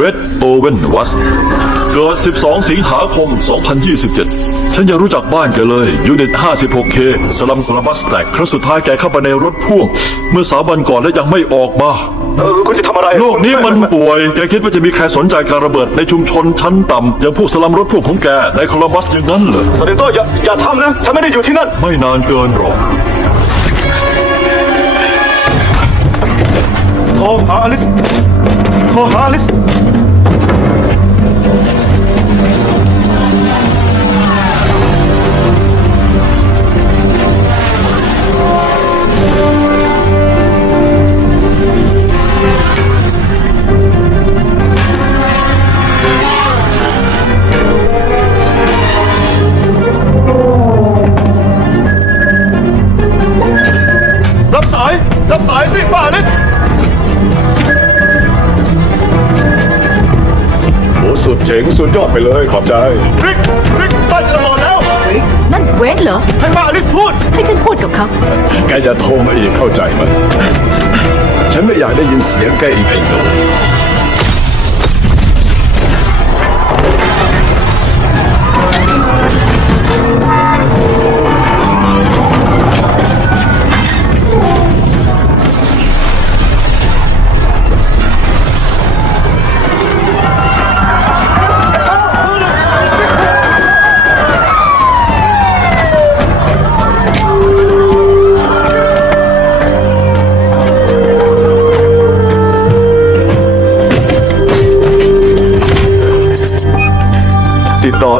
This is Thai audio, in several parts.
เวทโอเวนวัสเกิด 12 สิงหาคม 2027 ฉันยังรู้จักบ้านแกเลย ยูนิต 56K สลัมโคลัมบัสแตกครั้งสุดท้ายแกเข้าไปในรถพ่วง เมื่อสามวันก่อนและยังไม่ออกมา เออคุณจะทำอะไรโลกนี้มันป่วย แกคิดว่าจะมีใครสนใจการระเบิดในชุมชนชั้นต่ำอย่างพวกสลัมรถพ่วงของแกในโคลัมบัสอย่างนั้นเหรอสเดนโตอย่าอย่าทำนะ ฉันไม่ได้อยู่ที่นั่น ไม่นานเกินหรอกโทรหาอลิส โสุดเจ๋งสุดยอดไปเลยขอบใจริกริกใกล้จะระเบิดแล้ว นั่นเวทเหรอ ให้ป้าอลิสพูด ให้ฉันพูดกับเขา แกอย่าโทรมาอีกเข้าใจไหมฉันไม่อยากได้ยินเสียงแกอีกไอ้หนู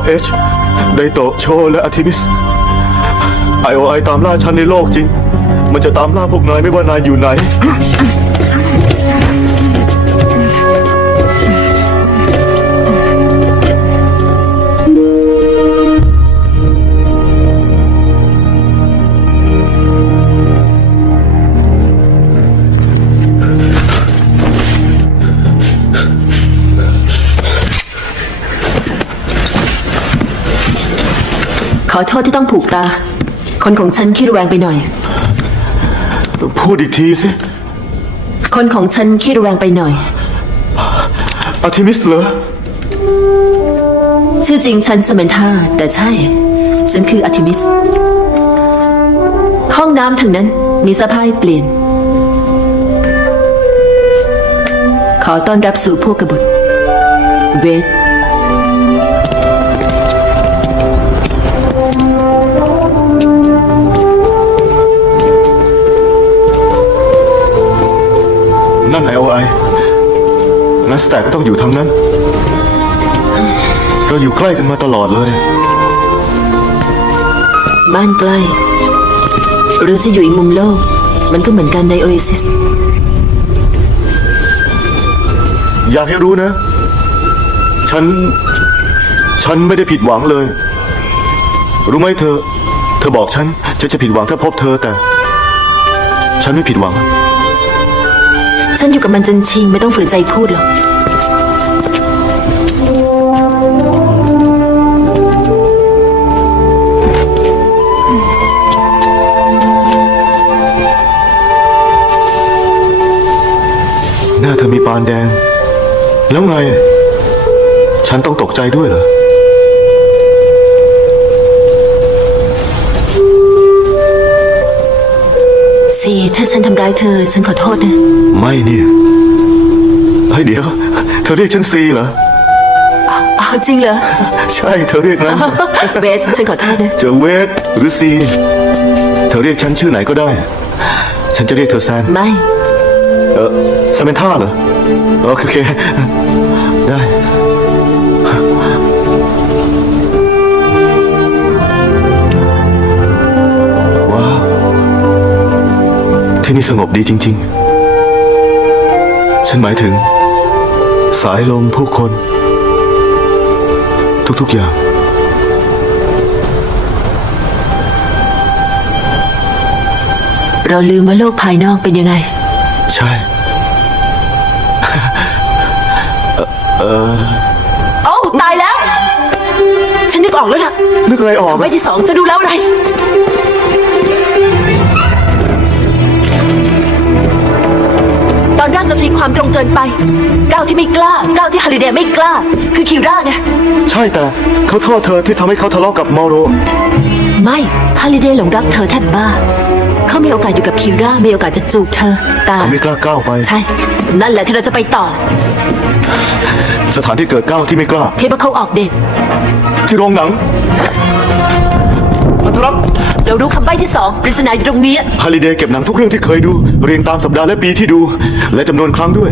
เอชไดโตะโชและอาทิมิสไอโอไอตามล่าฉันในโลกจริง มันจะตามล่าพวกนายไม่ว่านายอยู่ไหน อโทษที่ต้องผูกตา คนของฉันขี้ระแวงไปหน่อย พูดอีกทีสิ คนของฉันขี้ระแวงไปหน่อย อาทิมิสเหรอ ชื่อจริงฉันสเมนธาแต่ใช่ ฉันคืออาร์ทิมิส ห้องน้ำทางนั้นมีสภาพเปลี่ยน ขอต้อนรับสู่พวกกบฏเวท นั่นไอโอไองั้นสแต็กก็ต้องอยู่ทางนั้น เราอยู่ใกล้กันมาตลอดเลย บ้านใกล้ หรือจะอยู่อีกมุมโลก มันก็เหมือนกันในโอเอซิส อยากให้รู้นะ ฉัน ฉันไม่ได้ผิดหวังเลย รู้ไหมเธอ เธอบอกฉัน ฉันจะผิดหวังถ้าพบเธอแต่ ฉันไม่ผิดหวัง ฉันอยู่กับมันจนชินไม่ต้องฝืนใจพูดหรอก หน้าเธอมีปานแดง แล้วไง ฉันต้องตกใจด้วยเหรอ ฉันทำร้ายเธอ ฉันขอโทษนะ ไม่เนี่ยเฮ้ยเดี๋ยว เธอเรียกฉันซีเหรออ้าวจริงเหรอ ใช่เธอเรียกนั้นเบสฉันขอโทษนะจะเวทหรือซี เธอเรียกฉันชื่อไหนก็ได้ ฉันจะเรียกเธอแซมไม่ เออซาเมนท่าเหรอโอเคโอเค ที่นี่สงบดีจริง ๆ ฉันหมายถึง สายลมผู้คน ทุกๆอย่าง เราลืมว่าโลกภายนอกเป็นยังไง ใช่โอ้าตายแล้ว ฉันนึกออกแล้วล่ะนึกอะไรออกไว้ที่สองจะดูแล้วอะไร เราตีความตรงเกินไป ก้าวที่ไม่กล้า ก้าวที่ฮาริเดย์ไม่กล้า คือคิวราไง ใช่แต่เขาโทษเธอที่ทำให้เขาทะเลาะกับมอโร ไม่ ฮาริเดย์หลงรักเธอแทบบ้า เขามีโอกาสอยู่กับคิวรามีโอกาสจะจูบเธอ แต่เขาไม่กล้าก้าวไป ใช่ นั่นแหละที่เราจะไปต่อ สถานที่เกิดก้าวที่ไม่กล้า เทปเขาออกเดทที่โรงหนัง พัทรักษ์เรารู้คำใบ้ที่สองปริศนาอยู่ตรงนี้ ฮาลิเดย์เก็บหนังทุกเรื่องที่เคยดู เรียงตามสัปดาห์และปีที่ดู และจำนวนครั้งด้วย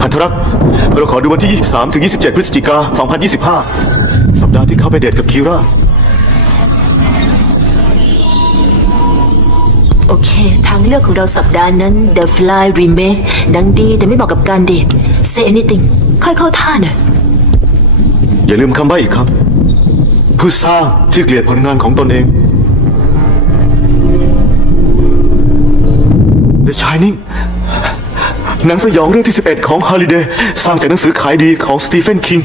พันธรักษ์เราขอดูวันที่ 23 ถึง 27 พฤศจิกา 2025 สัปดาห์ที่เขาไปเดทกับคิราโอเค ทางเลือกของเราสัปดาห์นั้น The Fly Remake ดังดีแต่ไม่เหมาะกับการเดท Say anything ค่อยเข้าท่าหน่อยอย่าลืมคำใบ้อีกครับ ผู้สร้างที่เกลียดผลงานของตนเอง The Shining หนังสยองเรื่องที่ 11 ของฮาลิเดย์สร้างจากหนังสือขายดีของสตีเฟนคิง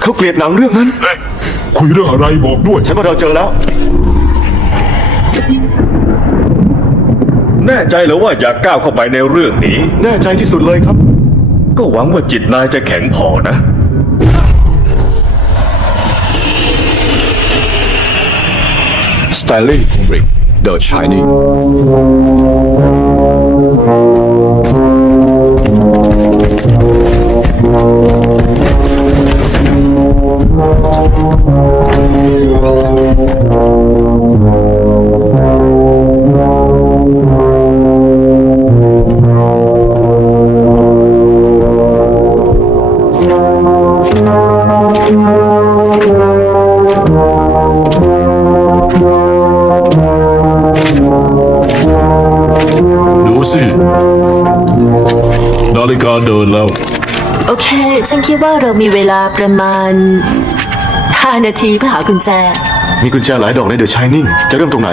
เขาเกลียดหนังเรื่องนั้น คุยเรื่องอะไรบอกด้วย ฉันว่าเราเจอแล้ว แน่ใจเหรือว่าอยากก้าวเข้าไปในเรื่องนี้ แน่ใจที่สุดเลยครับ ก็หวังว่าจิตนายจะแข็งพอนะ สไตลี่คุบริก The Shining ดู ว่าเรามีเวลาประมาณ 5 นาทีเพื่อหากุญแจ มีกุญแจหลายดอกใน The Shining จะเริ่มตรงไหน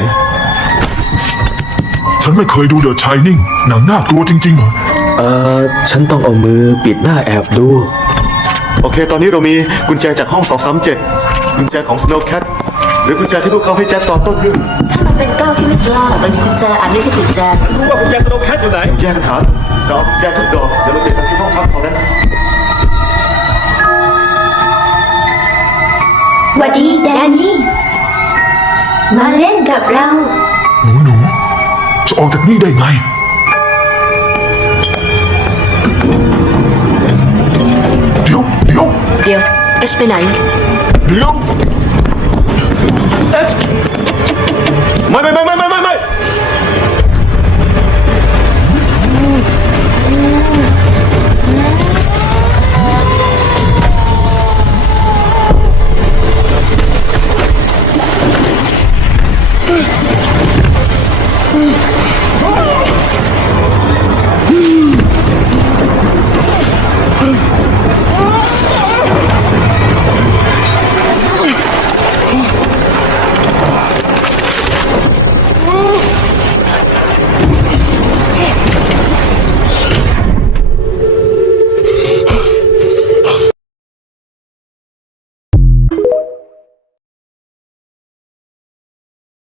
ฉันไม่เคยดูเดอะชายนิ่งหนังน่ากลัวจริงๆเหรอเอ่อฉันต้องเอามือปิดหน้าแอบดู โอเค ตอนนี้เรามีกุญแจจากห้อง 237 กุญแจของ Snowcat หรือกุญแจที่พวกเขาให้แจ็คตอนต้นเรื่องถ้ามันเป็นก้าวที่ไม่กล้ามันกุญแจอาจไม่ใช่กุญแจรู้ว่าคุณแจสโนแคทอยู่ไหน แยกกันหาเราเอากุญแจทุกดอกเดี๋ยวเราเจอกันที่ห้องพักของนั้นห วัดดีแดนนี่ มาเล่นกับเรา หนูหนูจะออกจากนี่ได้ไง เดี๋ยวเดี๋ยวเดี๋ยวเอชไปไหน เดี๋ยวไม่ไม่ไม่ไม่ไม่ไม่ไม่